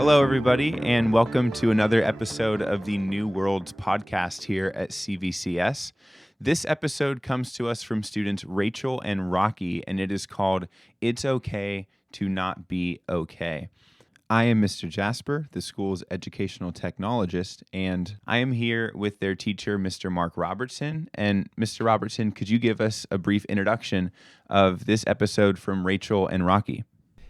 Hello, everybody, and welcome to another episode of the New Worlds podcast here at CVCS. This episode comes to us from students Rachel and Rocky, and it is called It's Okay to Not Be Okay. I am Mr. Jasper, the school's educational technologist, and I am here with their teacher, Mr. Mark Robertson. And Mr. Robertson, could you give us a brief introduction of this episode from Rachel and Rocky?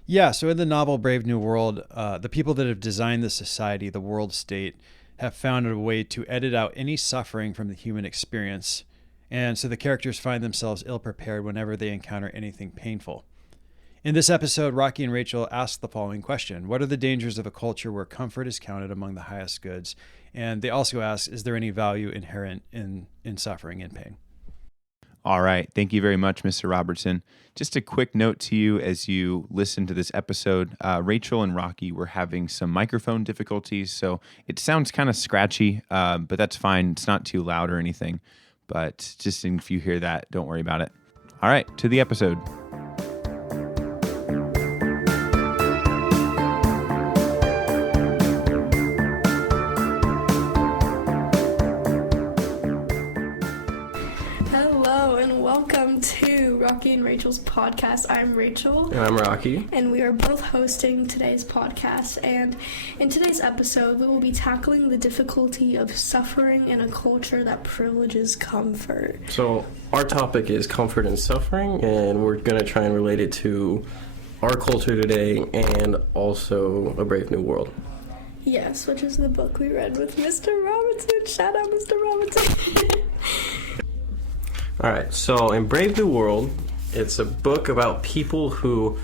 Yeah, so in the novel Brave New World, the people that have designed the society, the world state, have found a way to edit out any suffering from the human experience. And so the characters find themselves ill-prepared whenever they encounter anything painful. In this episode, Rocky and Rachel ask the following question: what are the dangers of a culture where comfort is counted among the highest goods? And they also ask, is there any value inherent in suffering and pain? All right. Thank you very much, Mr. Robertson. Just a quick note to you as you listen to this episode. Rachel and Rocky were having some microphone difficulties, so it sounds kind of scratchy, but that's fine. It's not too loud or anything. But just if you hear that, don't worry about it. All right, to the episode. Rocky and Rachel's podcast. I'm Rachel. And I'm Rocky. And we are both hosting today's podcast. And in today's episode, we will be tackling the difficulty of suffering in a culture that privileges comfort. So our topic is comfort and suffering, and we're going to try and relate it to our culture today and also A Brave New World. Yes, which is the book we read with Mr. Robinson. Shout out, Mr. Robinson. All right, so in Brave New World, it's a book about people who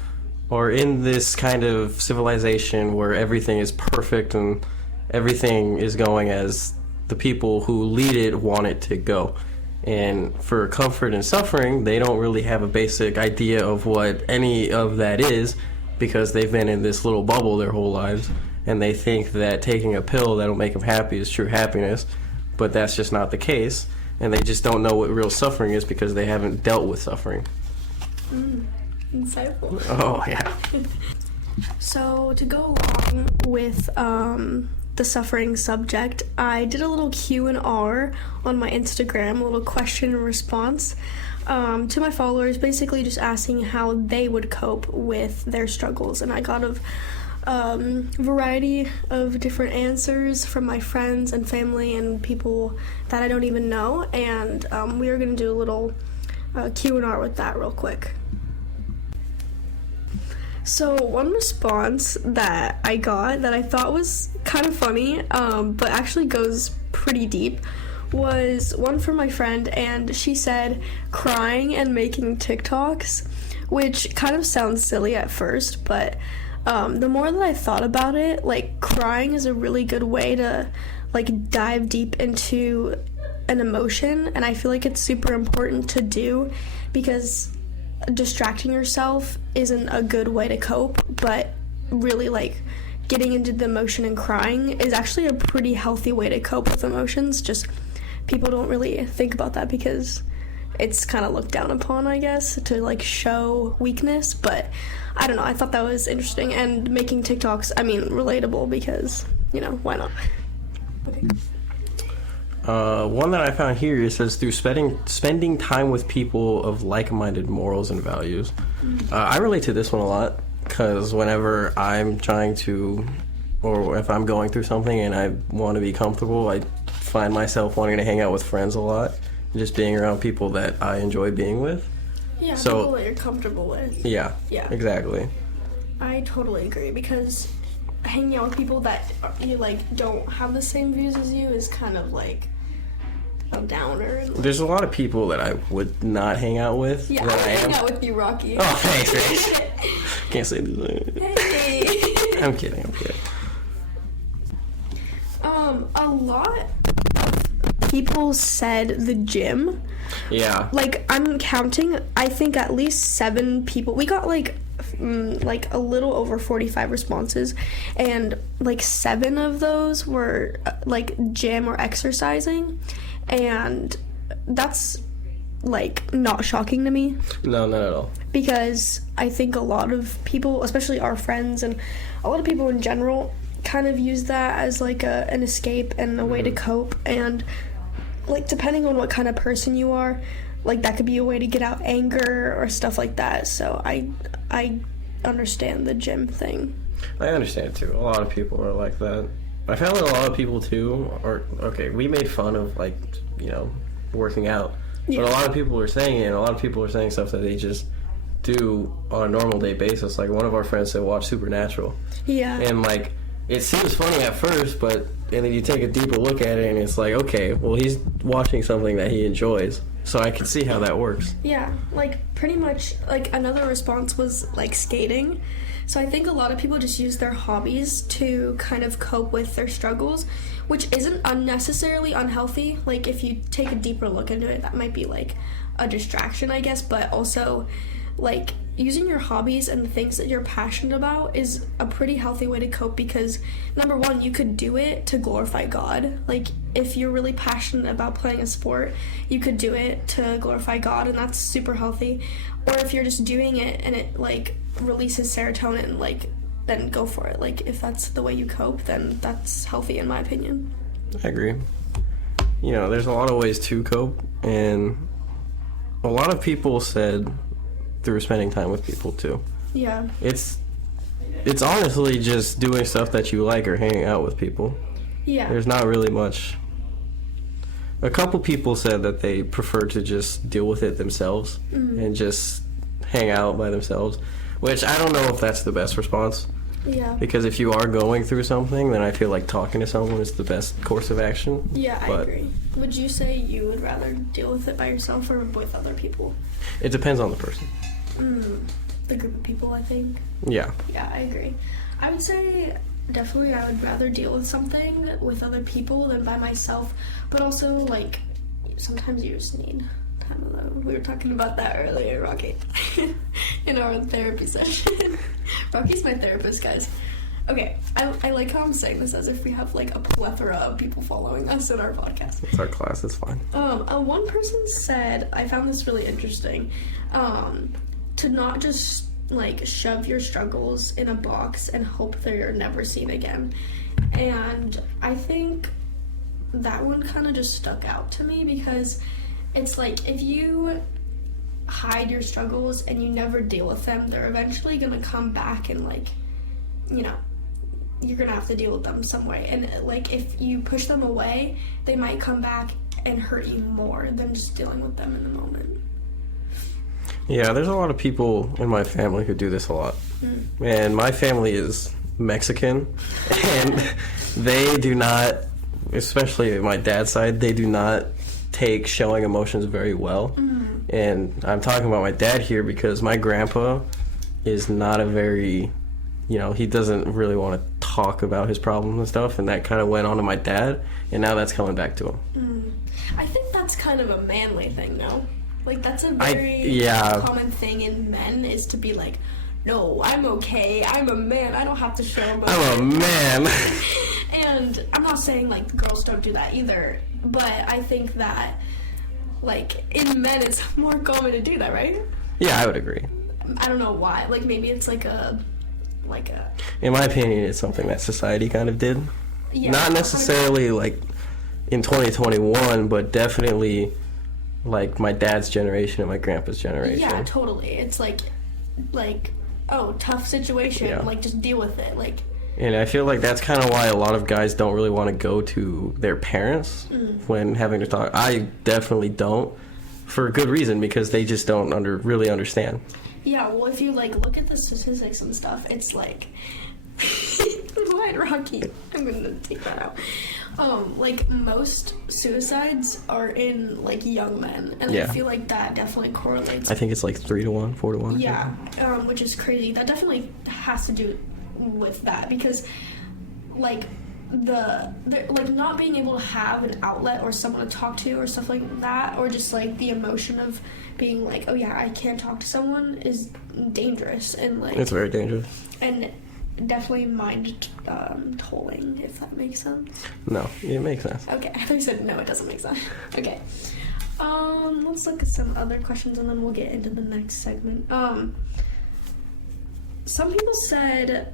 are in this kind of civilization where everything is perfect and everything is going as the people who lead it want it to go. And for comfort and suffering, they don't really have a basic idea of what any of that is because they've been in this little bubble their whole lives, and they think that taking a pill that'll make them happy is true happiness, but that's just not the case. And they just don't know what real suffering is because they haven't dealt with suffering. Insightful. Oh, yeah. So to go along with the suffering subject, I did a little Q&R on my Instagram, a little question and response to my followers, basically just asking how they would cope with their struggles. And I got a variety of different answers from my friends and family and people that I don't even know, and we are going to do a little Q&R with that real quick. So one response that I got that I thought was kind of funny, but actually goes pretty deep, was one from my friend, and she said crying and making TikToks, which kind of sounds silly at first, but the more that I thought about it, like, crying is a really good way to, like, dive deep into an emotion, and I feel like it's super important to do because distracting yourself isn't a good way to cope, but really, like, getting into the emotion and crying is actually a pretty healthy way to cope with emotions. Just people don't really think about that because it's kind of looked down upon, I guess, to, like, show weakness, but I don't know, I thought that was interesting, and making TikToks, I mean, relatable because, you know, why not? Okay. One that I found here, it says, through spending time with people of like-minded morals and values. I relate to this one a lot, because whenever I'm trying to, or if I'm going through something and I want to be comfortable, I find myself wanting to hang out with friends a lot, just being around people that I enjoy being with. Yeah, so, people that you're comfortable with. Yeah, exactly. I totally agree, because hanging out with people that you, like, don't have the same views as you is kind of like a downer. And, like, there's a lot of people that I would not hang out with. Yeah, I hang out with you, Rocky. Oh, thanks, Rach. Can't say this. Hey. I'm kidding. A lot of people said the gym. Yeah. Like, I'm counting, I think at least 7 people. We got, like a little over 45 responses, and, like, 7 of those were, like, gym or exercising, and that's, like, not shocking to me. No, not at all. Because I think a lot of people, especially our friends and a lot of people in general, kind of use that as like an escape and a way to cope, and like depending on what kind of person you are, like that could be a way to get out anger or stuff like that. So I understand the gym thing. I understand too. A lot of people are like that. I found that a lot of people too are okay. We made fun of like, you know, working out, but a lot of people are saying it. And a lot of people are saying stuff that they just do on a normal day basis. Like one of our friends said, watch Supernatural. Yeah. And like it seems funny at first, but and then you take a deeper look at it, and it's like, okay, well he's watching something that he enjoys, so I can see how that works. Yeah, like pretty much. Like another response was like skating. So I think a lot of people just use their hobbies to kind of cope with their struggles, which isn't unnecessarily unhealthy. Like if you take a deeper look into it, that might be like a distraction, I guess, but also like using your hobbies and the things that you're passionate about is a pretty healthy way to cope, because number one, you could do it to glorify God. Like if you're really passionate about playing a sport, you could do it to glorify God, and that's super healthy. Or if you're just doing it and it like releases serotonin, like then go for it. Like if that's the way you cope, then that's healthy in my opinion. I agree. You know, there's a lot of ways to cope, and a lot of people said through spending time with people too. Yeah. It's honestly just doing stuff that you like or hanging out with people. Yeah. There's not really much. A couple people said that they prefer to just deal with it themselves and just hang out by themselves, which I don't know if that's the best response. Yeah. Because if you are going through something, then I feel like talking to someone is the best course of action. Yeah, I agree. Would you say you would rather deal with it by yourself or with other people? It depends on the person. The group of people, I think. Yeah. Yeah, I agree. I would say definitely I would rather deal with something with other people than by myself, but also like sometimes you just need time alone. We were talking about that earlier, Rocky, in our therapy session. Rocky's my therapist, guys. Okay, I like how I'm saying this as if we have like a plethora of people following us in our podcast. It's our class, it's fine. One person said, I found this really interesting, to not just like shove your struggles in a box and hope they're never seen again. And I think that one kind of just stuck out to me, because it's like if you hide your struggles and you never deal with them, they're eventually gonna come back, and like, you know, you're gonna have to deal with them some way. And like if you push them away, they might come back and hurt you more than just dealing with them in the moment. Yeah, there's a lot of people in my family who do this a lot. And my family is Mexican, and they do not, especially my dad's side, they do not take showing emotions very well. And I'm talking about my dad here because my grandpa is not a very, you know, he doesn't really want to talk about his problems and stuff, and that kind of went on to my dad, and now that's coming back to him. I think that's kind of a manly thing, no? Like, that's a very common thing in men, is to be like, no, I'm okay, I'm a man, I don't have to show emotion. I'm a man. And I'm not saying, like, girls don't do that either, but I think that, like, in men it's more common to do that, right? Yeah, I would agree. I don't know why. Like, maybe it's like a... In my opinion, it's something that society kind of did. Yeah, not necessarily, like, in 2021, but definitely, like, my dad's generation and my grandpa's generation. Yeah, totally. It's like, oh, tough situation. Yeah. Like, just deal with it. Like... And I feel like that's kind of why a lot of guys don't really want to go to their parents when having to talk. I definitely don't, for a good reason, because they just don't really understand. Yeah, well, if you, like, look at the statistics and stuff, it's like... What, Rocky? I'm gonna take that out. Like, most suicides are in, like, young men. And I feel like that definitely correlates. I think it's like 3 to 1, 4 to 1. Yeah, which is crazy. That definitely has to do with that, because like the like not being able to have an outlet or someone to talk to or stuff like that, or just like the emotion of being like, oh yeah, I can't talk to someone, is dangerous. And like, it's very dangerous, and definitely mind tolling, if that makes sense. No, it makes sense. Okay, I thought you said no, it doesn't make sense. Okay, let's look at some other questions and then we'll get into the next segment. Some people said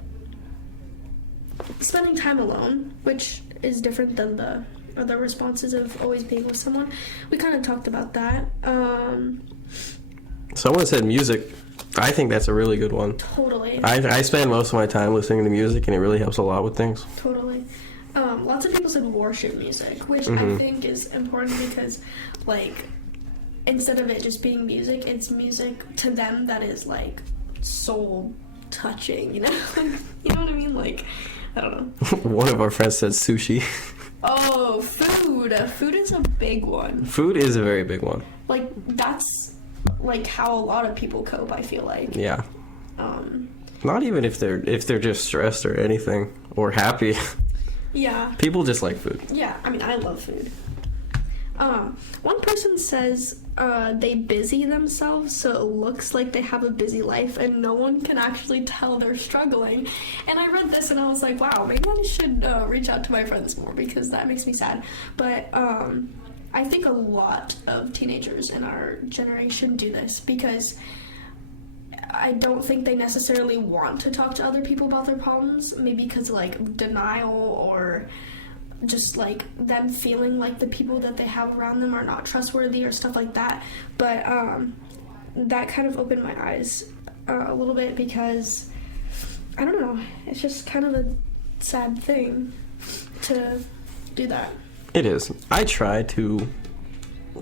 spending time alone, which is different than the other responses of always being with someone. We kind of talked about that. Someone said music. I think that's a really good one. Totally. I spend most of my time listening to music, and it really helps a lot with things. Totally. Lots of people said worship music, which I think is important because, like, instead of it just being music, it's music to them that is, like, soul touching, you know? You know what I mean? Like, I don't know. One of our friends said sushi. Oh, food. Food is a big one. Food is a very big one. Like, that's, like, how a lot of people cope, I feel like. Yeah. Not even if they're just stressed or anything, or happy. Yeah. People just like food. Yeah, I mean, I love food. One person says they busy themselves so it looks like they have a busy life and no one can actually tell they're struggling. And I read this and I was like, wow, maybe I should reach out to my friends more because that makes me sad. But I think a lot of teenagers in our generation do this because I don't think they necessarily want to talk to other people about their problems, maybe because like denial or just like them feeling like the people that they have around them are not trustworthy or stuff like that. But that kind of opened my eyes a little bit because I don't know, it's just kind of a sad thing to do that. It is. I try to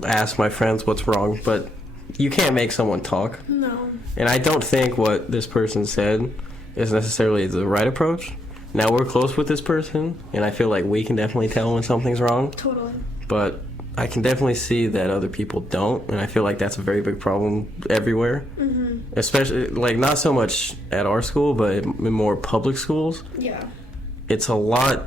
ask my friends what's wrong, but you can't make someone talk. No. And I don't think what this person said is necessarily the right approach. Now, we're close with this person, and I feel like we can definitely tell when something's wrong. Totally. But I can definitely see that other people don't, and I feel like that's a very big problem everywhere. Mm-hmm. Especially, like, not so much at our school, but in more public schools. Yeah. It's a lot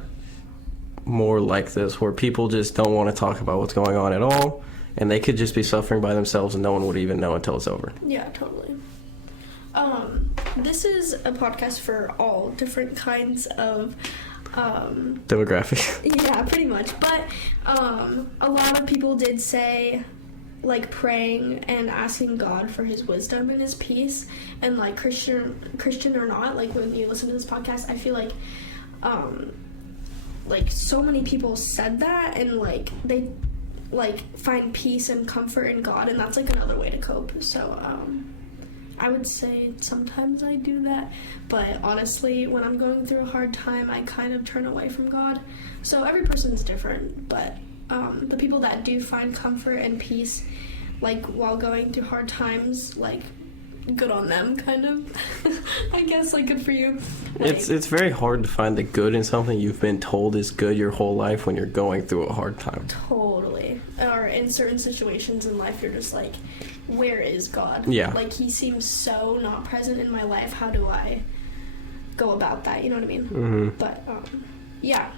more like this, where people just don't want to talk about what's going on at all, and they could just be suffering by themselves, and no one would even know until it's over. Yeah, totally. This is a podcast for all different kinds of demographic. Yeah, pretty much. But a lot of people did say like praying and asking God for his wisdom and his peace, and like Christian or not, like when you listen to this podcast, I feel like so many people said that, and like they like find peace and comfort in God, and that's like another way to cope. So I would say sometimes I do that, but honestly, when I'm going through a hard time, I kind of turn away from God. So every person's different, but the people that do find comfort and peace, like while going through hard times, like good on them, kind of. I guess, like, good for you. Like, it's very hard to find the good in something you've been told is good your whole life when you're going through a hard time. Totally. Or in certain situations in life, you're just like, where is God? Yeah. Like, he seems so not present in my life. How do I go about that? You know what I mean? Mm-hmm. But, yeah.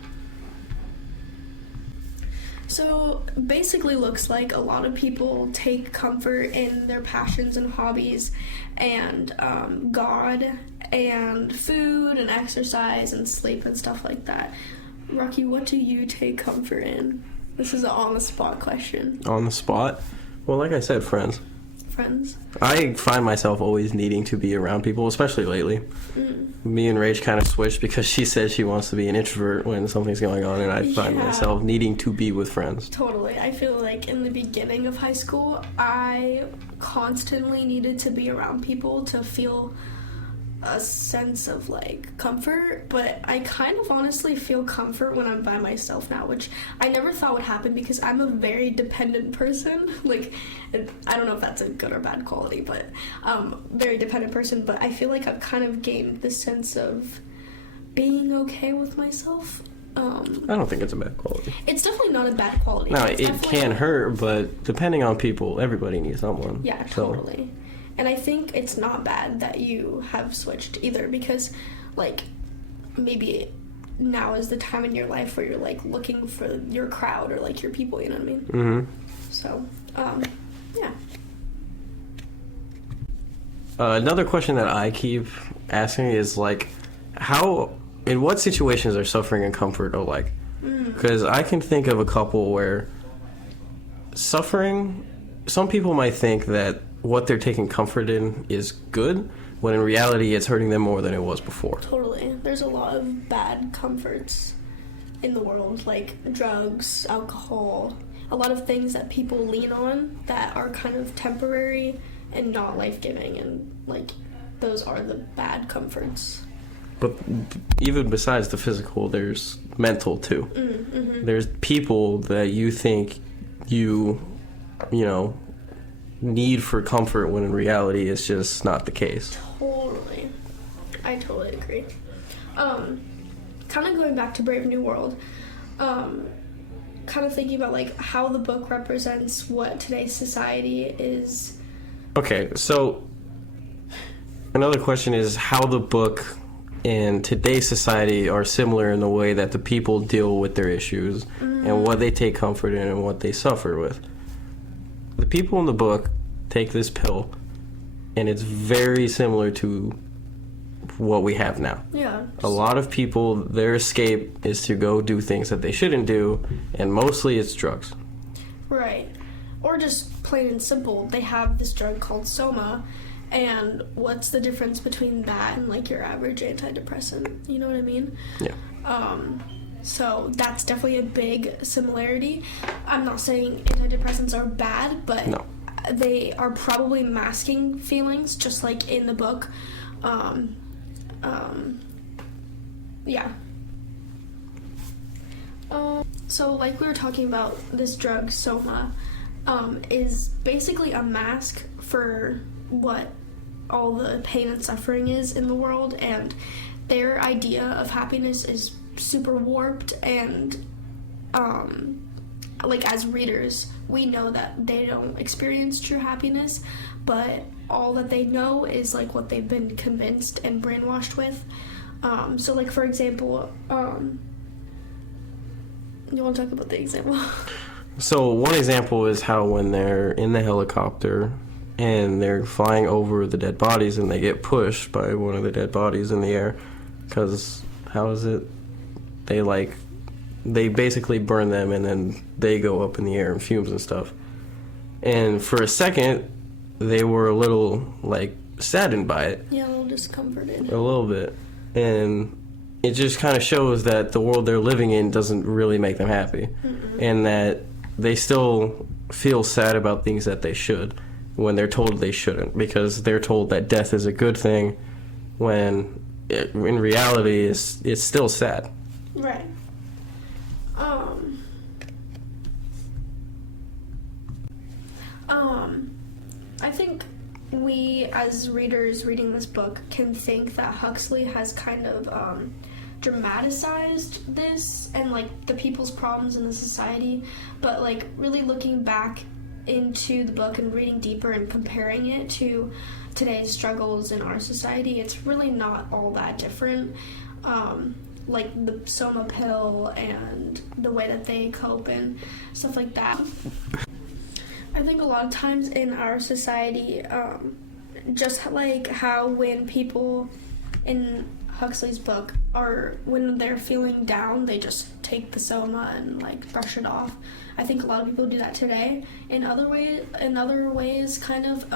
So, basically looks like a lot of people take comfort in their passions and hobbies and God and food and exercise and sleep and stuff like that. Rocky, what do you take comfort in? This is an on-the-spot question. On the spot? Well, like I said, friends. Friends? I find myself always needing to be around people, especially lately. Me and Rach kind of switched because she says she wants to be an introvert when something's going on, and I find myself needing to be with friends. Totally. I feel like in the beginning of high school, I constantly needed to be around people to feel a sense of like comfort, but I kind of honestly feel comfort when I'm by myself now, which I never thought would happen because I'm a very dependent person. Like, I don't know if that's a good or bad quality, but very dependent person. But I feel like I've kind of gained this sense of being okay with myself. I don't think it's a bad quality. It's definitely not a bad quality. No, it can hurt, but depending on people, everybody needs someone. Yeah, totally. And I think it's not bad that you have switched either, because, like, maybe now is the time in your life where you're, like, looking for your crowd or, like, your people, you know what I mean? Mm-hmm. So, yeah. Another question that I keep asking is, like, in what situations are suffering and comfort alike? Because I can think of a couple where suffering, some people might think that what they're taking comfort in is good, when in reality it's hurting them more than it was before. Totally. There's a lot of bad comforts in the world, like drugs, alcohol, a lot of things that people lean on that are kind of temporary and not life-giving, and like those are the bad comforts. But even besides the physical, there's mental too. Mm-hmm. There's people that you think you know, need for comfort when in reality it's just not the case. Totally. I totally agree. Kind of going back to Brave New World, kind of thinking about like how the book represents what today's society is. Okay, so another question is how the book and today's society are similar in the way that the people deal with their issues and what they take comfort in and what they suffer with. The people in the book take this pill, and it's very similar to what we have now. Yeah. A lot of people, their escape is to go do things that they shouldn't do, and mostly it's drugs. Right. Or just plain and simple, they have this drug called Soma, and what's the difference between that and like your average antidepressant? You know what I mean? Yeah. So that's definitely a big similarity. I'm not saying antidepressants are bad, but No. they are probably masking feelings, just like in the book. Yeah. So like we were talking about, this drug, Soma, is basically a mask for what all the pain and suffering is in the world, and their idea of happiness is super warped, and like as readers we know that they don't experience true happiness, but all that they know is like what they've been convinced and brainwashed with. So like for example, you want to talk about the example? So one example is how when they're in the helicopter and they're flying over the dead bodies and they get pushed by one of the dead bodies in the air, because how is it? They basically burn them and then they go up in the air in fumes and stuff. And for a second, they were a little like saddened by it. Yeah, a little discomforted. A little bit. And it just kind of shows that the world they're living in doesn't really make them happy. Mm-mm. And that they still feel sad about things that they should when they're told they shouldn't, because they're told that death is a good thing when in reality it's still sad. Right. I think we as readers reading this book can think that Huxley has kind of dramatized this and like the people's problems in the society, but like really looking back into the book and reading deeper and comparing it to today's struggles in our society, it's really not all that different. Like the Soma pill and the way that they cope and stuff like that. I think a lot of times in our society, just like how when people in Huxley's book when they're feeling down, they just take the Soma and like brush it off. I think a lot of people do that today. In other ways, kind of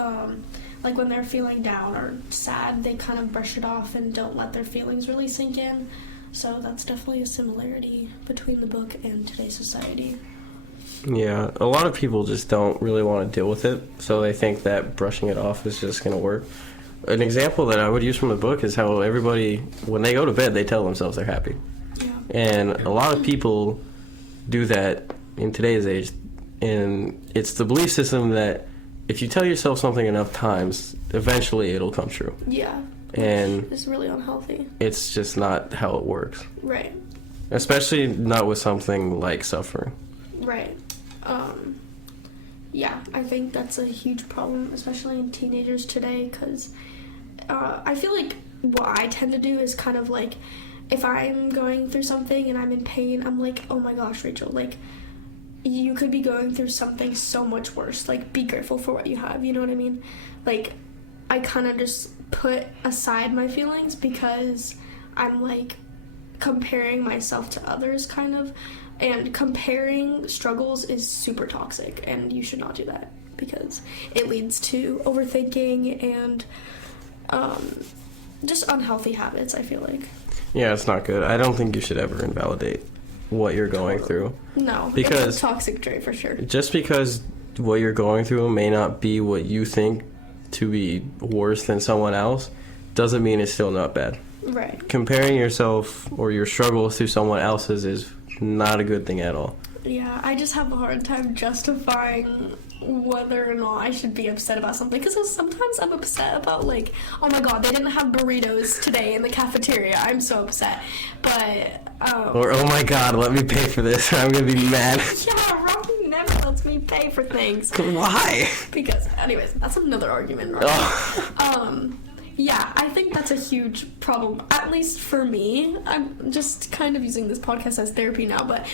like when they're feeling down or sad, they kind of brush it off and don't let their feelings really sink in. So that's definitely a similarity between the book and today's society. Yeah, a lot of people just don't really want to deal with it, so they think that brushing it off is just going to work. An example that I would use from the book is how everybody, when they go to bed, they tell themselves they're happy. Yeah. And a lot of people do that in today's age, and it's the belief system that if you tell yourself something enough times, eventually it'll come true. Yeah. And it's really unhealthy. It's just not how it works. Right. Especially not with something like suffering. Right. Yeah, I think that's a huge problem, especially in teenagers today, because I feel like what I tend to do is kind of like, if I'm going through something and I'm in pain, I'm like, oh my gosh, Rachel, like, you could be going through something so much worse. Like, be grateful for what you have, you know what I mean? Like, I kind of just put aside my feelings because I'm, like, comparing myself to others, kind of. And comparing struggles is super toxic, and you should not do that because it leads to overthinking and just unhealthy habits, I feel like. Yeah, it's not good. I don't think you should ever invalidate what you're going through. No, because it's a toxic trait for sure. Just because what you're going through may not be what you think to be worse than someone else doesn't mean it's still not bad. Right. Comparing yourself or your struggles to someone else's is not a good thing at all. Yeah, I just have a hard time justifying whether or not I should be upset about something, because sometimes I'm upset about, like, oh my god, they didn't have burritos today in the cafeteria. I'm so upset. But or oh my god, let me pay for this, or I'm gonna be mad. Yeah, Rocky never lets me pay for things. Why? Because, anyways, that's another argument, right? Oh. Yeah, I think that's a huge problem, at least for me. I'm just kind of using this podcast as therapy now, but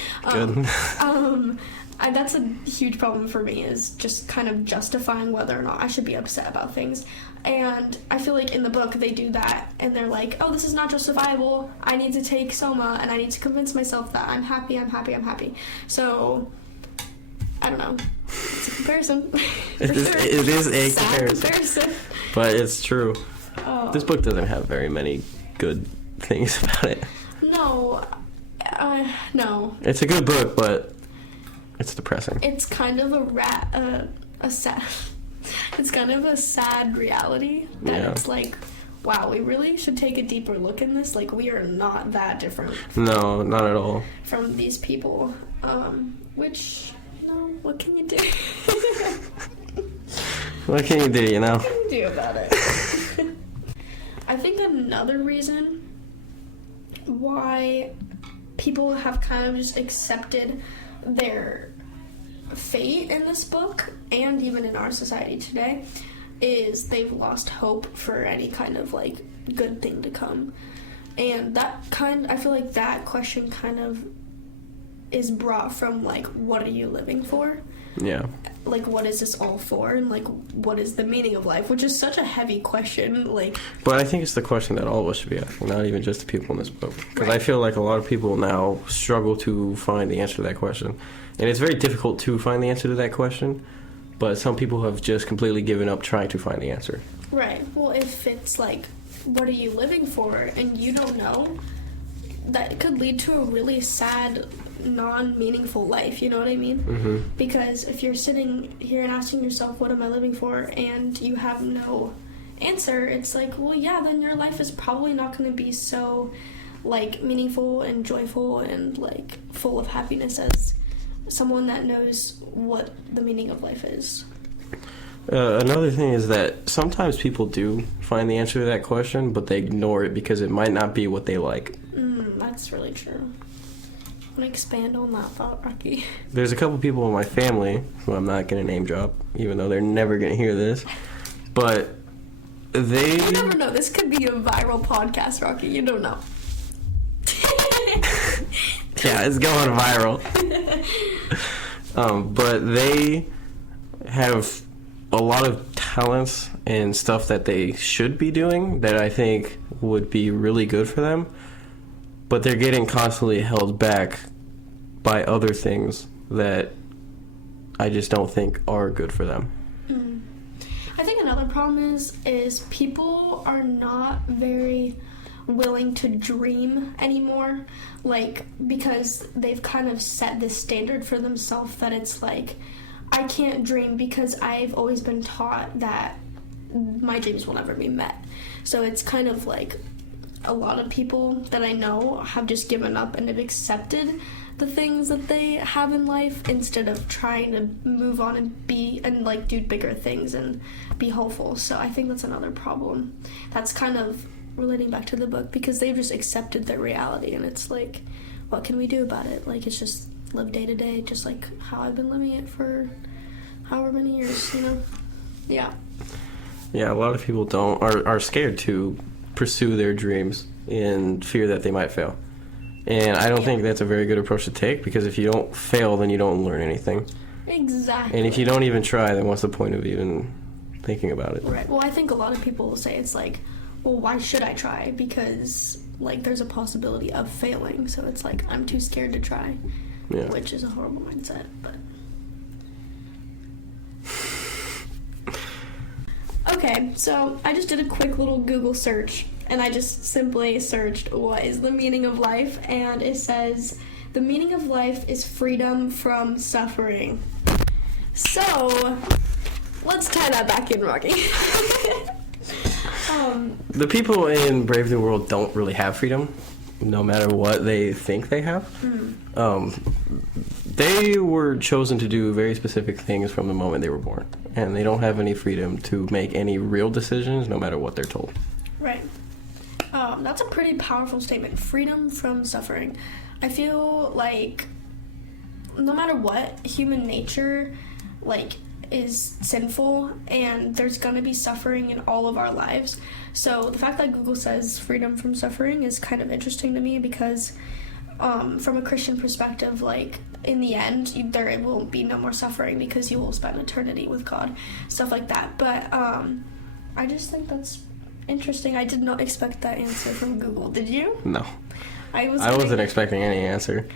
that's a huge problem for me, is just kind of justifying whether or not I should be upset about things. And I feel like in the book they do that, and they're like, oh, this is not justifiable. I need to take Soma, and I need to convince myself that I'm happy. So, I don't know. It's a comparison. It is a comparison. But it's true. This book doesn't have very many good things about it. No. No. It's a good book, but it's depressing. It's kind of it's kind of a sad reality that It's like, wow, we really should take a deeper look in this. Like, we are not that different. No, not at all. From these people. Which, what can you do? What can you do, you know? What can you do about it? I think another reason why people have kind of just accepted their fate in this book, and even in our society today, is they've lost hope for any kind of, like, good thing to come. And I feel like that question kind of is brought from, like, what are you living for? Yeah. Like, what is this all for? And, like, what is the meaning of life? Which is such a heavy question, like... But I think it's the question that all of us should be asking, not even just the people in this book. Because Right. I feel like a lot of people now struggle to find the answer to that question. And it's very difficult to find the answer to that question, but some people have just completely given up trying to find the answer. Right. Well, if it's, like, what are you living for, and you don't know, that could lead to a really sad, non-meaningful life, you know what I mean? Mm-hmm. Because if you're sitting here and asking yourself, what am I living for, and you have no answer, it's like, well, yeah, then your life is probably not going to be so, like, meaningful and joyful and, like, full of happiness as someone that knows what the meaning of life is. Another thing is that sometimes people do find the answer to that question, but they ignore it because it might not be what they like. That's really true. Want to expand on that thought, Rocky? There's a couple people in my family who I'm not going to name drop, even though they're never going to hear this, but they... You never know. This could be a viral podcast, Rocky. You don't know. Yeah, it's going viral. But they have a lot of talents and stuff that they should be doing that I think would be really good for them, but they're getting constantly held back by other things that I just don't think are good for them. I think another problem is people are not very willing to dream anymore, like, because they've kind of set this standard for themselves that it's like, I can't dream because I've always been taught that my dreams will never be met. So it's kind of like a lot of people that I know have just given up and have accepted the things that they have in life instead of trying to move on and like do bigger things and be hopeful. So I think that's another problem. That's kind of relating back to the book, because they've just accepted their reality, and it's like, what can we do about it? Like, it's just live day to day, just like how I've been living it for however many years, you know? Yeah. Yeah, a lot of people are scared to pursue their dreams in fear that they might fail. And I don't think that's a very good approach to take, because if you don't fail, then you don't learn anything. Exactly. And if you don't even try, then what's the point of even thinking about it? Right. Well, I think a lot of people will say it's like, well, why should I try? Because, like, there's a possibility of failing. So it's like, I'm too scared to try. Yeah. Which is a horrible mindset, but... Okay, so I just did a quick little Google search, and I just simply searched what is the meaning of life, and it says the meaning of life is freedom from suffering. So let's tie that back in, Rocky. The people in Brave New World don't really have freedom, no matter what they think they have. They were chosen to do very specific things from the moment they were born, and they don't have any freedom to make any real decisions, no matter what they're told. Right. That's a pretty powerful statement. Freedom from suffering. I feel like no matter what, human nature, is sinful, and there's gonna be suffering in all of our lives. So the fact that Google says freedom from suffering is kind of interesting to me because from a Christian perspective, in the end, there will be no more suffering because you will spend eternity with God, stuff like that. But I just think that's interesting. I did not expect that answer from Google. Did you? No. I wasn't expecting any answer.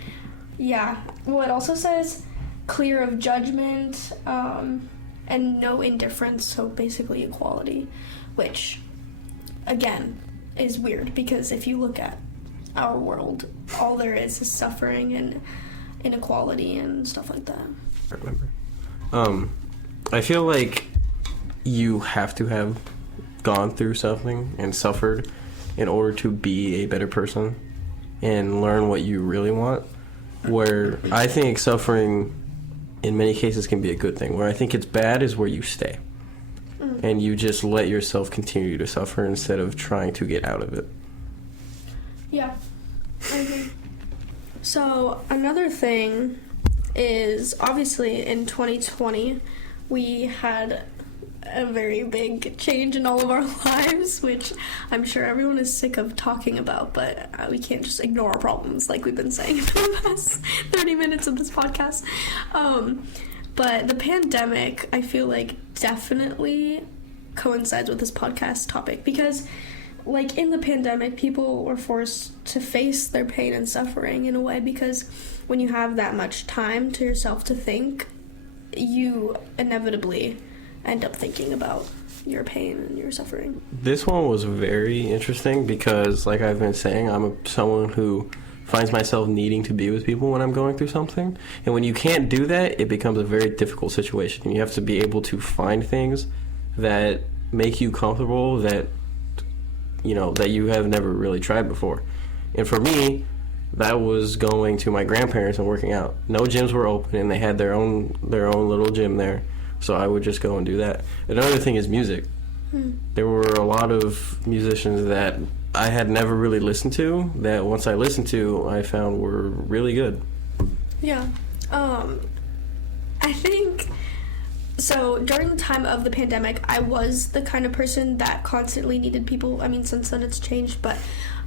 Yeah. Well, it also says clear of judgment and no indifference, so basically equality, which, again, is weird because if you look at our world, all there is suffering and inequality and stuff like that. I remember. I feel like you have to have gone through something and suffered in order to be a better person and learn what you really want. Where I think suffering in many cases can be a good thing. Where I think it's bad is where you stay. And you just let yourself continue to suffer instead of trying to get out of it. Yeah, I agree. So another thing is, obviously in 2020, we had a very big change in all of our lives, which I'm sure everyone is sick of talking about, but we can't just ignore our problems like we've been saying for the past 30 minutes of this podcast. But the pandemic, I feel like, definitely coincides with this podcast topic because, in the pandemic, people were forced to face their pain and suffering in a way because when you have that much time to yourself to think, you inevitably end up thinking about your pain and your suffering. This one was very interesting because, like I've been saying, I'm someone who finds myself needing to be with people when I'm going through something. And when you can't do that, it becomes a very difficult situation. You have to be able to find things that make you comfortable, that you have never really tried before. And for me, that was going to my grandparents and working out. No gyms were open, and they had their own little gym there. So I would just go and do that. Another thing is music. There were a lot of musicians that I had never really listened to that once I listened to, I found were really good. Yeah. I think, so during the time of the pandemic, I was the kind of person that constantly needed people. I mean, since then it's changed, but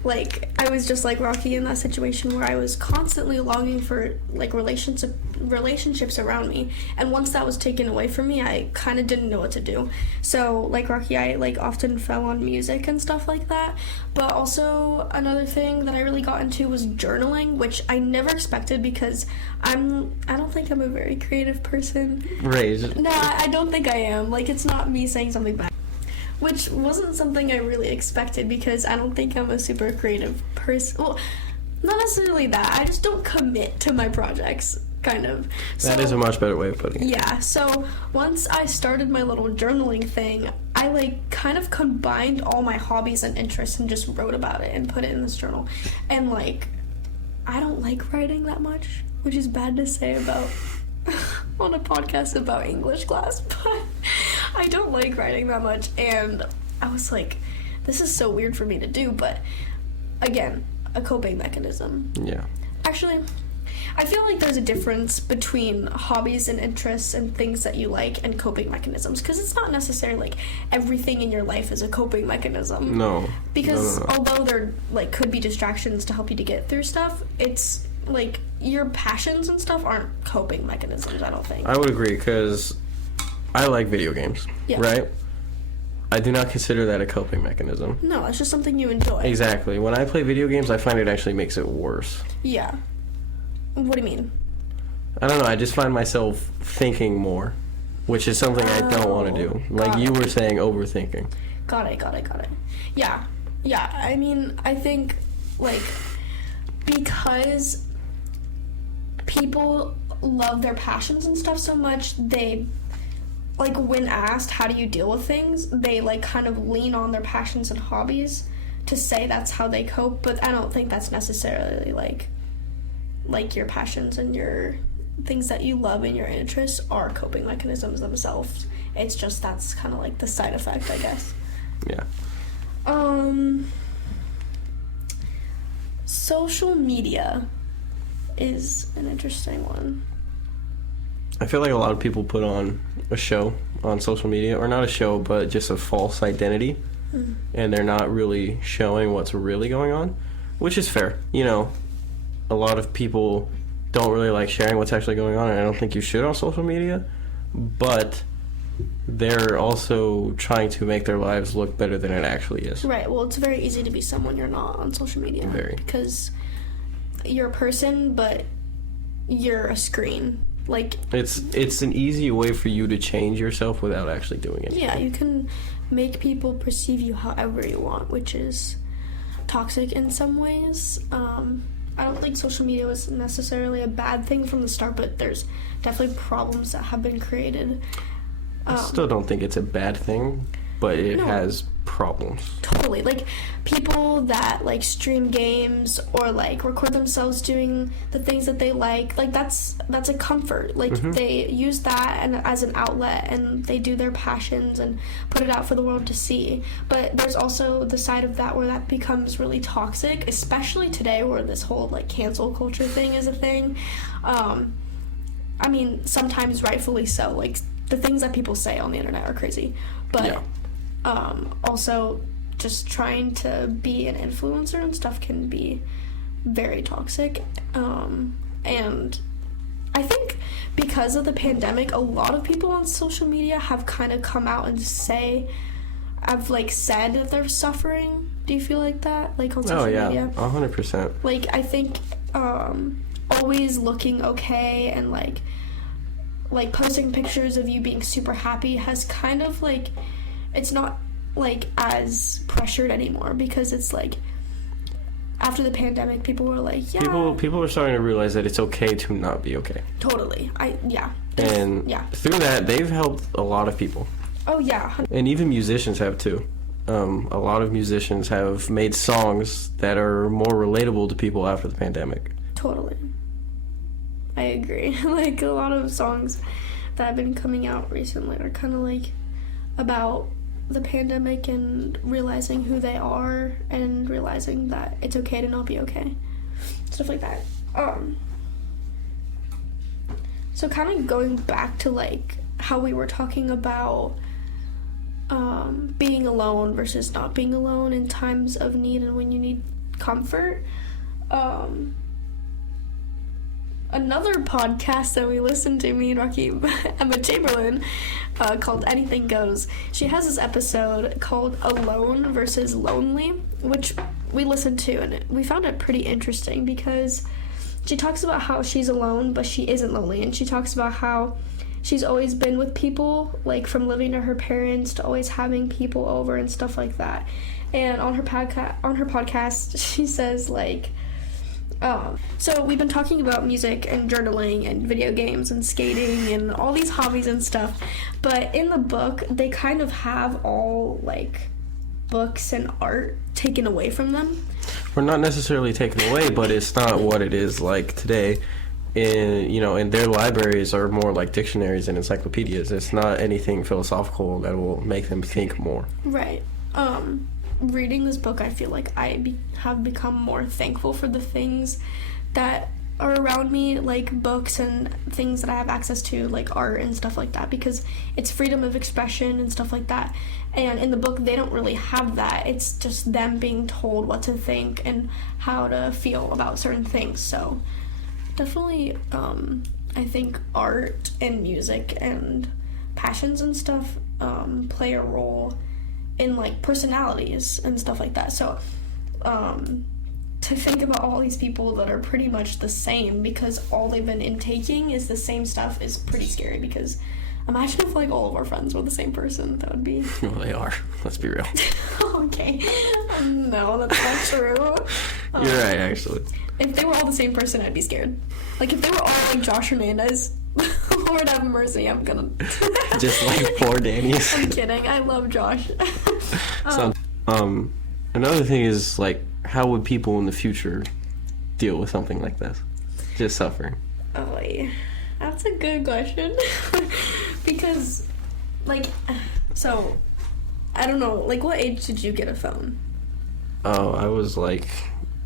I was just like Rocky in that situation where I was constantly longing for relationships around me, and once that was taken away from me, I kind of didn't know what to do. So like Rocky, I often fell on music and stuff like that. But also another thing that I really got into was journaling, which I never expected because I don't think I'm a very creative person. Right. No, I don't think I am. It's not me saying something bad. Which wasn't something I really expected because I don't think I'm a super creative person. Well, not necessarily that. I just don't commit to my projects, kind of. That is a much better way of putting it. Yeah, so once I started my little journaling thing, I kind of combined all my hobbies and interests and just wrote about it and put it in this journal. And I don't like writing that much, which is bad to say about on a podcast about English class, but I don't like writing that much, and I was like, this is so weird for me to do, but again, a coping mechanism. Yeah. Actually, I feel like there's a difference between hobbies and interests and things that you like and coping mechanisms, because it's not necessarily everything in your life is a coping mechanism. No. Because No. although there could be distractions to help you to get through stuff, it's your passions and stuff aren't coping mechanisms, I don't think. I would agree because I like video games, Yeah. right? I do not consider that a coping mechanism. No, it's just something you enjoy. Exactly. When I play video games, I find it actually makes it worse. Yeah. What do you mean? I don't know. I just find myself thinking more which is something I don't want to do. Like you were saying, overthinking. Got it. Yeah. I mean, I think, like, because people love their passions and stuff so much, they, like, when asked how do you deal with things, they, like, kind of lean on their passions and hobbies to say that's how they cope. But I don't think that's necessarily, like your passions and your things that you love and your interests are coping mechanisms themselves. It's just that's kind of like the side effect, I guess. Yeah. Social media is an interesting one. I feel like a lot of people put on a show on social media, or not a show, but just a false identity, and they're not really showing what's really going on, which is fair. You know, a lot of people don't really like sharing what's actually going on, and I don't think you should on social media, but they're also trying to make their lives look better than it actually is. Right. Well, it's very easy to be someone you're not on social media. Very. Because you're a person, but you're a screen. Like, it's an easy way for you to change yourself without actually doing it. Yeah, you can make people perceive you however you want, which is toxic in some ways. I don't think social media was necessarily a bad thing from the start, but there's definitely problems that have been created. I still don't think it's a bad thing, but it has problems. Totally. Like, people that, like, stream games or, like, record themselves doing the things that they like that's a comfort. Like, they use that as an outlet, and they do their passions and put it out for the world to see. But there's also the side of that where that becomes really toxic, especially today where this whole, like, cancel culture thing is a thing. I mean, sometimes rightfully so. Like, the things that people say on the internet are crazy. But also just trying to be an influencer and stuff can be very toxic. And I think because of the pandemic, a lot of people on social media have kind of come out and said that they're suffering. Do you feel like that? Like, on social media? 100%. Like, I think always looking okay and like posting pictures of you being super happy has kind of, like, it's not, like, as pressured anymore, because it's, like, after the pandemic, people were like, yeah. People are starting to realize that it's okay to not be okay. Totally. And through that, they've helped a lot of people. Oh, yeah. And even musicians have, too. A lot of musicians have made songs that are more relatable to people after the pandemic. Totally. I agree. Like, a lot of songs that have been coming out recently are kind of, like, about the pandemic and realizing who they are and realizing that it's okay to not be okay. Stuff like that. So kind of going back to, like, how we were talking about being alone versus not being alone in times of need and when you need comfort. Another podcast that we listened to, me and Rocky, Emma Chamberlain, called Anything Goes. She has this episode called Alone versus Lonely, which we listened to, and we found it pretty interesting because she talks about how she's alone, but she isn't lonely, and she talks about how she's always been with people, like, from living to her parents to always having people over and stuff like that. And on her podcast, she says, like, so we've been talking about music and journaling and video games and skating and all these hobbies and stuff, but in the book they kind of have all, like, books and art taken away from them. Well, not necessarily taken away, but it's not what it is like today. In their libraries are more like dictionaries and encyclopedias. It's not anything philosophical that will make them think more. Right. Reading this book, I feel like I have become more thankful for the things that are around me, like books and things that I have access to, like art and stuff like that, because it's freedom of expression and stuff like that. And in the book, they don't really have that. It's just them being told what to think and how to feel about certain things. So definitely, I think art and music and passions and stuff play a role in, like, personalities and stuff like that. So to think about all these people that are pretty much the same because all they've been intaking is the same stuff is pretty scary, because Imagine if, like, all of our friends were the same person. That would be... Well, they are. Let's be real. Okay. No, that's not true. You're right, actually. If they were all the same person, I'd be scared. Like, if they were all, like, Josh Hernandez, Lord have mercy, I'm gonna... Just like poor Danny's. I'm kidding. I love Josh. So, another thing is, like, how would people in the future deal with something like this? Just suffering. Oh, yeah. That's a good question. Because, like, so, I don't know, like, what age did you get a phone? Oh, I was, like,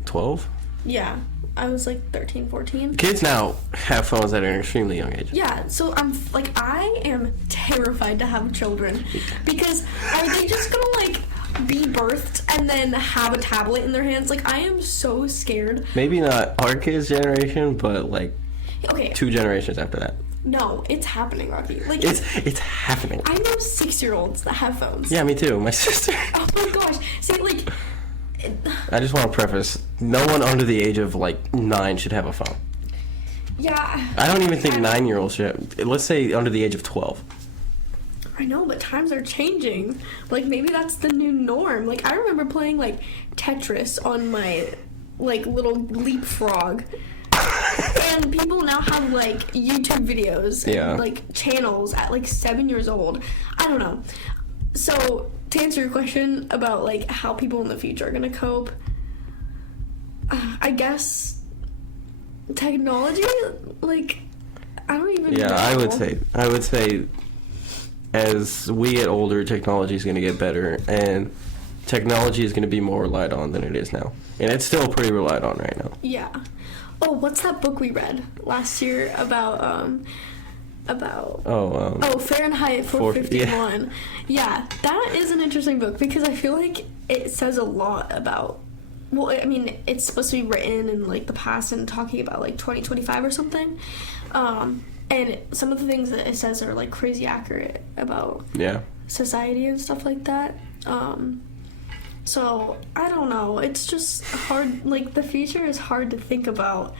12? Yeah, I was, like, 13, 14. Kids now have phones at an extremely young age. Yeah, so I am terrified to have children. Because are they just gonna, like, be birthed and then have a tablet in their hands? Like, I am so scared. Maybe not our kids' generation, but, like, Okay. 2 generations after that. No, it's happening, Rocky. Like, It's happening. I know 6-year-olds that have phones. Yeah, me too. My sister. Oh my gosh. See, like... I just want to preface, no one under the age of, like, 9 should have a phone. Yeah. I don't even think 9-year-olds should. Let's say under the age of 12. I know, but times are changing. Like, maybe that's the new norm. Like, I remember playing, like, Tetris on my, like, little leapfrog. And people now have, like, YouTube videos and, like, channels at, like, 7 years old. I don't know. So, to answer your question about, like, how people in the future are gonna cope, I guess technology, like, I don't even know. Yeah, I would say as we get older, technology is going to get better, and technology is going to be more relied on than it is now. And it's still pretty relied on right now. Yeah. Oh, what's that book we read last year about Fahrenheit 451. Yeah, that is an interesting book because I feel like it says a lot about, well, I mean, it's supposed to be written in, like, the past and talking about, like, 2025 or something. And some of the things that it says are, like, crazy accurate about society and stuff like that. So, I don't know. It's just hard. Like, the future is hard to think about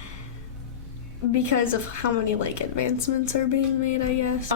because of how many, like, advancements are being made, I guess.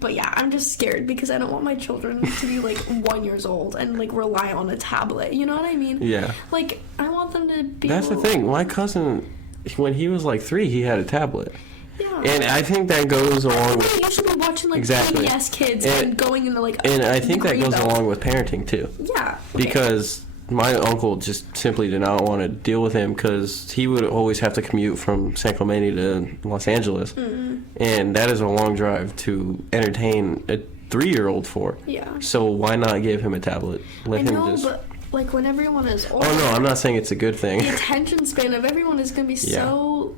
But yeah, I'm just scared because I don't want my children to be, like, 1 year old and, like, rely on a tablet. You know what I mean? Yeah. Like, I want them to be... That's the thing. My cousin, when he was, like, 3, he had a tablet. Yeah. And I think that goes along with... You should be watching, like, exactly. PBS Kids and going into, like... And I think that goes along with parenting, too. Yeah. Okay. Because my uncle just simply did not want to deal with him because he would always have to commute from San Clemente to Los Angeles. Mm-hmm. And that is a long drive to entertain a 3-year-old for. Yeah. So why not give him a tablet? But, like, when everyone is older... Oh, no, I'm not saying it's a good thing. The attention span of everyone is going to be so...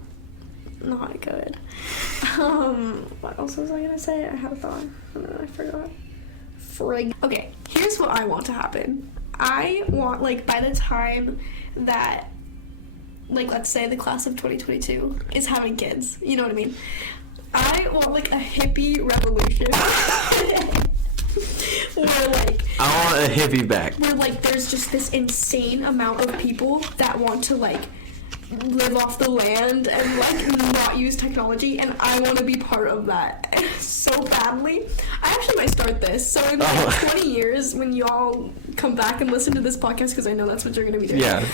not good. What else was I gonna say? I had a thought. I forgot. Frig. Okay, here's what I want to happen. I want, like, by the time that, like, let's say the class of 2022 is having kids, you know what I mean? I want, like, a hippie revolution. Where, like... I want a hippie back. Where, like, there's just this insane amount of people that want to, like, live off the land and, like, not use technology, and I want to be part of that so badly. I actually might start this, so in, like, 20 years, when y'all come back and listen to this podcast, because I know that's what you're going to be doing. Yeah.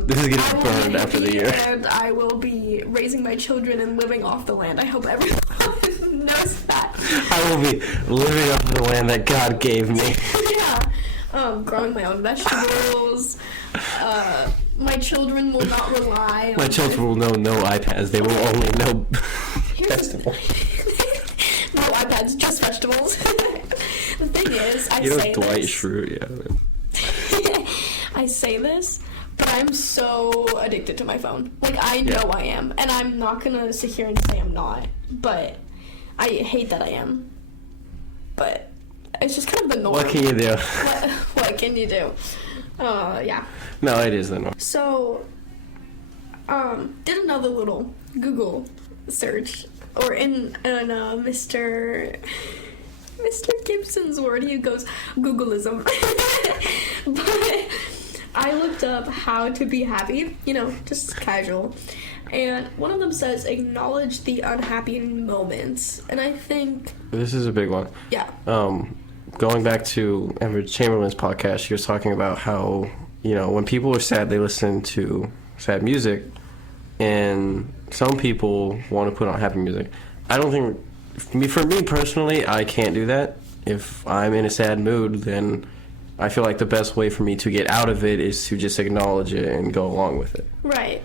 This is getting burned after the year. And I will be raising my children and living off the land. I hope everyone knows that. I will be living off the land that God gave me. Yeah. Growing my own vegetables. My children will not rely on... My children will know no iPads. They will only know vegetables. No iPads, just vegetables. The thing is, I say Dwight this... Schrute, yeah. I say this, but I'm so addicted to my phone. Like, I know I am. And I'm not gonna sit here and say I'm not. But I hate that I am. But it's just kind of the norm. What can you do? What can you do? Yeah. No, it is the norm. So, did another little Google search, or in Mr. Gibson's word, he goes Googleism. But I looked up how to be happy, you know, just casual. And one of them says, acknowledge the unhappy moments. And I think... This is a big one. Yeah. Going back to Edward Chamberlain's podcast, he was talking about how, when people are sad, they listen to sad music. And some people want to put on happy music. I don't think... For me personally, I can't do that. If I'm in a sad mood, then I feel like the best way for me to get out of it is to just acknowledge it and go along with it. Right.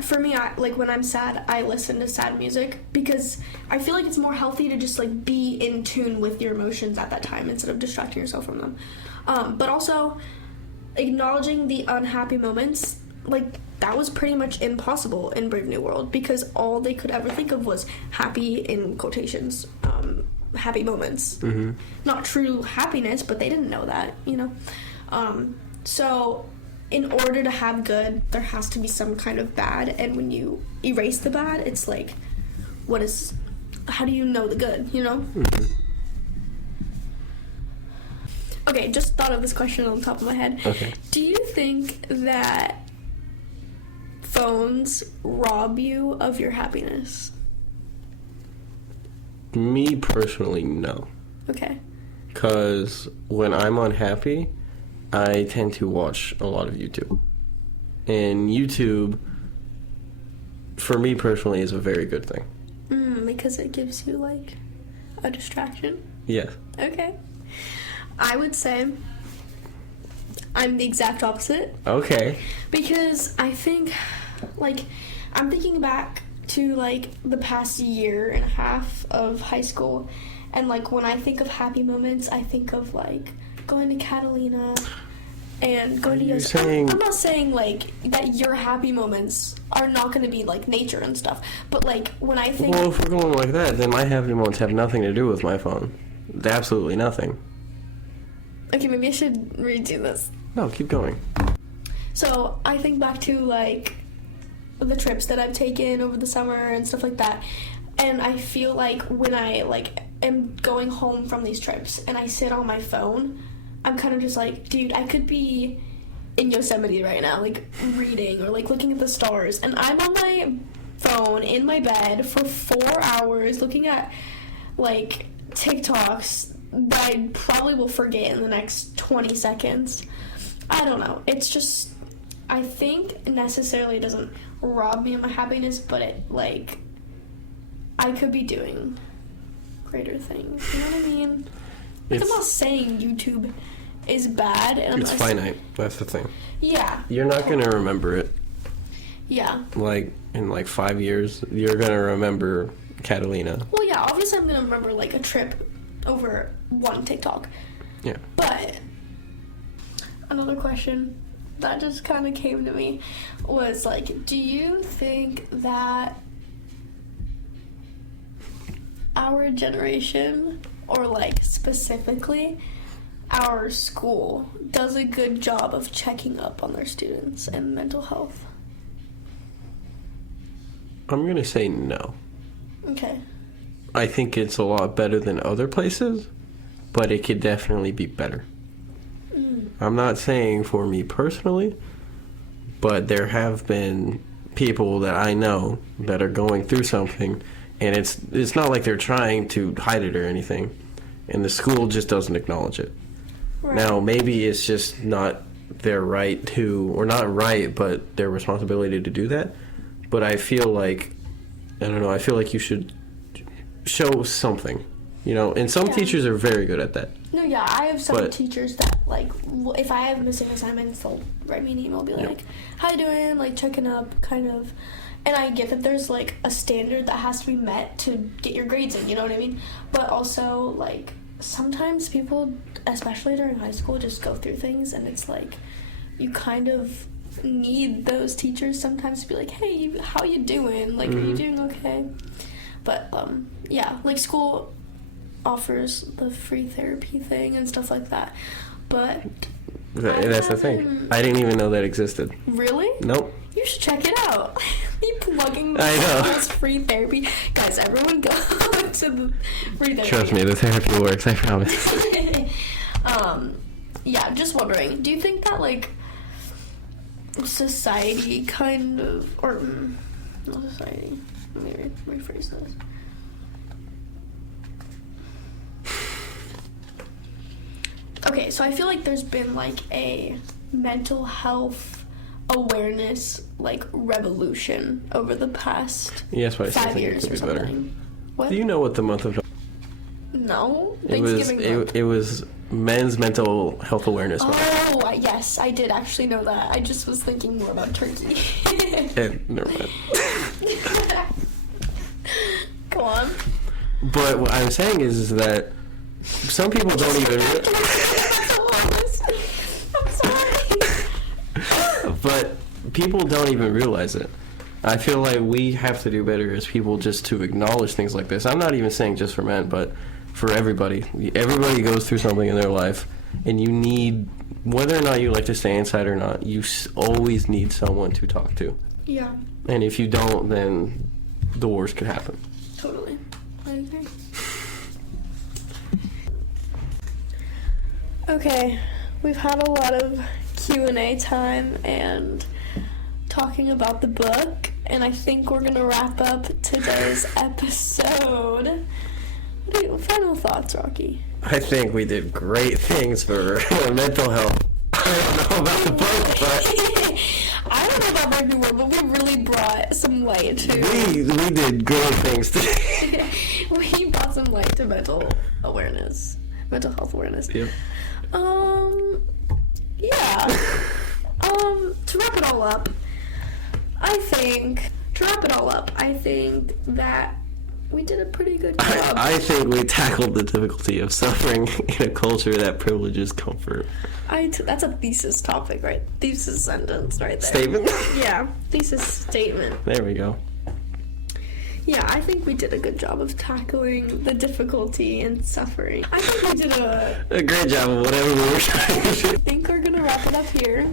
For me, like when I'm sad, I listen to sad music because I feel like it's more healthy to just like be in tune with your emotions at that time instead of distracting yourself from them. But also, acknowledging the unhappy moments, like that was pretty much impossible in Brave New World because all they could ever think of was happy in quotations, happy moments. Mm-hmm. Not true happiness, but they didn't know that, So in order to have good, there has to be some kind of bad, and when you erase the bad, it's like, how do you know the good, Mm-hmm. Okay, just thought of this question on the top of my head. Okay. Do you think that phones rob you of your happiness? Me personally, no. Okay. Because when I'm unhappy, I tend to watch a lot of YouTube. And YouTube, for me personally, is a very good thing. Because it gives you, like, a distraction? Yes. Okay. I would say I'm the exact opposite. Okay. Because I think, like, I'm thinking back to, like, the past year and a half of high school. And, like, when I think of happy moments, I think of, like, going to Catalina and going to Yosemite. I'm not saying, like, that your happy moments are not going to be, like, nature and stuff. But, like, when I think... Well, if we're going like that, then my happy moments have nothing to do with my phone. Absolutely nothing. Okay, maybe I should redo this. No, keep going. So, I think back to, like, the trips that I've taken over the summer and stuff like that. And I feel like when I, like, am going home from these trips and I sit on my phone, I'm kind of just like, dude, I could be in Yosemite right now, like, reading or, like, looking at the stars. And I'm on my phone in my bed for 4 hours looking at, like, TikToks that I probably will forget in the next 20 seconds. I don't know. It's just, I think necessarily it doesn't rob me of my happiness, but it, like, I could be doing greater things. You know what I mean? Like, I'm not saying YouTube is bad. And it's finite. That's the thing. Yeah. You're not going to remember it. Yeah. Like, in, like, 5 years, you're going to remember Catalina. Well, yeah, obviously I'm going to remember, like, a trip over one TikTok. Yeah. But another question that just kind of came to me was, like, do you think that our generation, or, like, specifically our school, does a good job of checking up on their students and mental health? I'm going to say no. Okay. I think it's a lot better than other places, but it could definitely be better. I'm not saying for me personally, but there have been people that I know that are going through something, and it's not like they're trying to hide it or anything, and the school just doesn't acknowledge it. Right. Now, maybe it's just not their right to, or not right, but their responsibility to do that, but I feel like, I don't know, I feel like you should show something, and some teachers are very good at that. No, yeah, I have some teachers that, like, if I have missing assignments, they'll write me an email, be like, how you doing, like, checking up, kind of, and I get that there's, like, a standard that has to be met to get your grades in, you know what I mean, but also, like, sometimes people, especially during high school, just go through things, and it's, like, you kind of need those teachers sometimes to be like, hey, how you doing, like, are you doing okay? But, yeah, like, school offers the free therapy thing and stuff like that, but that's the thing. I didn't even know that existed. Really? Nope. You should check it out. You plugging I know. free therapy. Guys, everyone go to the free therapy. Trust me, the therapy works, I promise. Yeah, just wondering, do you think that, like, society kind of, or No society. Let me rephrase this. Okay, so I feel like there's been like a mental health awareness like revolution over the past Yes, but I still 5 think it years could or be better. something. What? Do you know what the month of No. it was? Thanksgiving month. It was Men's Mental Health Awareness Month. Oh, yes, I did actually know that. I just was thinking more about turkey. Never mind. Go on. But what I'm saying is that some people don't even. I'm sorry. But people don't even realize it. I feel like we have to do better as people just to acknowledge things like this. I'm not even saying just for men, but for everybody. Everybody goes through something in their life, and you need, whether or not you like to stay inside or not, you always need someone to talk to. Yeah, And if you don't, then the worst could happen. totally. I agree. Okay, we've had a lot of Q&A time and talking about the book, and I think we're gonna wrap up today's episode. Final thoughts, Rocky? I think we did great things for mental health. I don't know about the book, but I don't know about Brave New World, but we really brought some light to we did great things today. we brought some light to mental health awareness. Yep. Yeah. To wrap it all up, I think that we did a pretty good job. I think we tackled the difficulty of suffering in a culture that privileges comfort. That's a thesis topic, right? Thesis sentence right there. Statement? Yeah, thesis statement. There we go. Yeah, I think we did a good job of tackling the difficulty and suffering. I think we did A great job of whatever we were trying to do. I think we're gonna wrap it up here.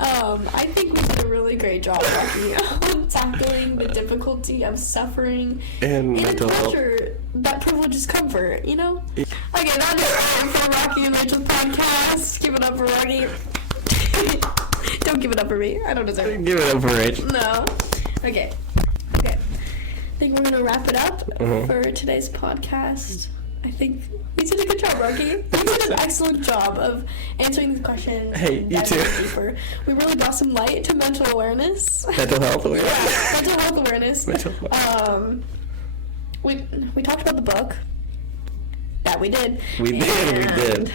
I think we did a really great job, Rocky, of tackling the difficulty of suffering And in a mental health. culture that privileges comfort, you know? Okay, that is it for Rocky and Rachel's podcast. Give it up for Rocky. Don't give it up for me. I don't deserve it. Give it up for Rach. No. Okay. I think we're gonna wrap it up for today's podcast. I think we did a good job, Rocky. You did an excellent job of answering these questions. Hey, and you diving too. deeper. We really brought some light to mental awareness. Mental health awareness. Yeah, mental health awareness. Mental health. We talked about the book. That we did. We did.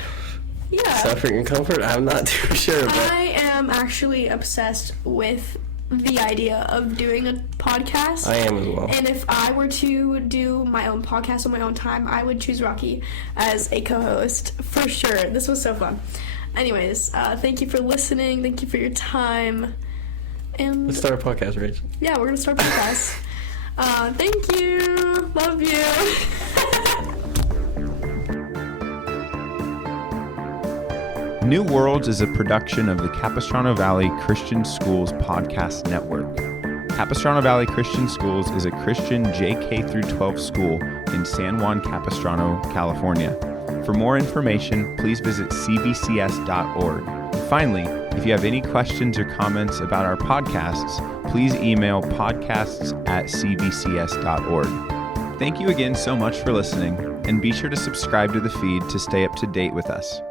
Yeah. Suffering and comfort? I'm not too sure, but I am actually obsessed with the idea of doing a podcast. I am as well. And if I were to do my own podcast on my own time, I would choose Rocky as a co-host for sure. This was so fun. Anyways, thank you for listening. Thank you for your time. And Let's start a podcast, Rach. yeah, we're gonna start a podcast. Thank you. Love you. New Worlds is a production of the Capistrano Valley Christian Schools podcast network. Capistrano Valley Christian Schools is a Christian JK-12 school in San Juan Capistrano, California. For more information, please visit cbcs.org. Finally, if you have any questions or comments about our podcasts, please email podcasts@cbcs.org. Thank you again so much for listening, and be sure to subscribe to the feed to stay up to date with us.